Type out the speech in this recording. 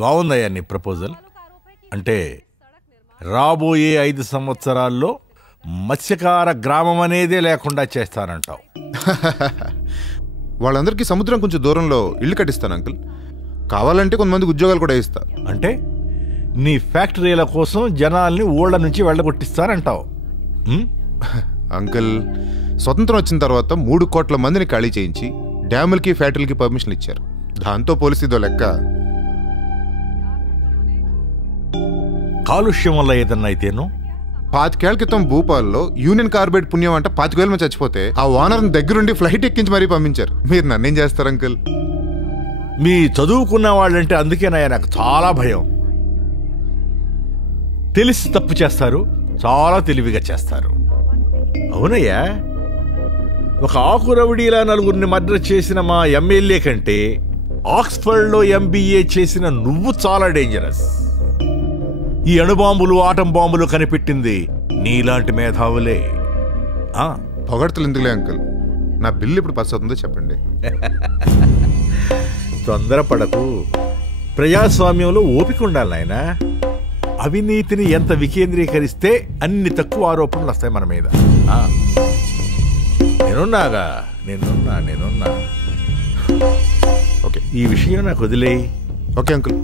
బాగుందయ్యా నీ ప్రపోజల్. అంటే రాబోయే 5 సంవత్సరాల్లో మత్స్యకార గ్రామం అనేదే లేకుండా చేస్తానంటావు. వాళ్ళందరికీ సముద్రం కొంచెం దూరంలో ఇల్లు కట్టిస్తాను అంకుల్. కావాలంటే కొంతమందికి ఉద్యోగాలు కూడా ఇస్తా. అంటే నీ ఫ్యాక్టరీల కోసం జనాల్ని ఊళ్ళ నుంచి వెళ్ళగొట్టిస్తానంటావు. అంకుల్, స్వతంత్రం వచ్చిన తర్వాత 3 కోట్ల మందిని ఖాళీ చేయించి డ్యాములకి ఫ్యాక్టరీలకి పర్మిషన్ ఇచ్చారు. దాంతో పోలీసుదో లెక్క. కాలుష్యం వల్ల ఏదన్నా అయితేను 25 ఏళ్ల క్రితం భూపాల్లో యూనియన్ కార్బైడ్ పుణ్యం అంటే 25,000 మంది చచ్చిపోతే ఆ ఓనర్ని దగ్గరుండి ఫ్లైట్ ఎక్కించి మరీ పంపించారు. మీరు నన్నేం చేస్తారు అంకుల్? మీ చదువుకున్న వాళ్ళంటే అందుకేనయ్యా నాకు చాలా భయం. తెలిసి తప్పు చేస్తారు, చాలా తెలివిగా చేస్తారు. అవునయ్యా, ఒక ఆకురవిడిలా 4గురిని మర్డర్ చేసిన మా ఎమ్మెల్యే కంటే ఆక్స్ఫర్డ్లో MBA చేసిన నువ్వు చాలా డేంజరస్. ఈ అణుబాంబులు ఆటం బాంబులు కనిపెట్టింది నీలాంటి మేధావులే. పొగడ్తలు ఎందుకులే అంకుల్, నా బిల్లు ఇప్పుడు పాస్ అవుతుందో చెప్పండి. తొందరపడకు, ప్రజాస్వామ్యంలో ఓపిక ఉండాలి నాయనా. అవినీతిని ఎంత వికేంద్రీకరిస్తే అన్ని తక్కువ ఆరోపణలు వస్తాయి మన మీద. నేనున్నా. ఓకే, ఈ విషయం నాకు వదిలేయి. Okay uncle.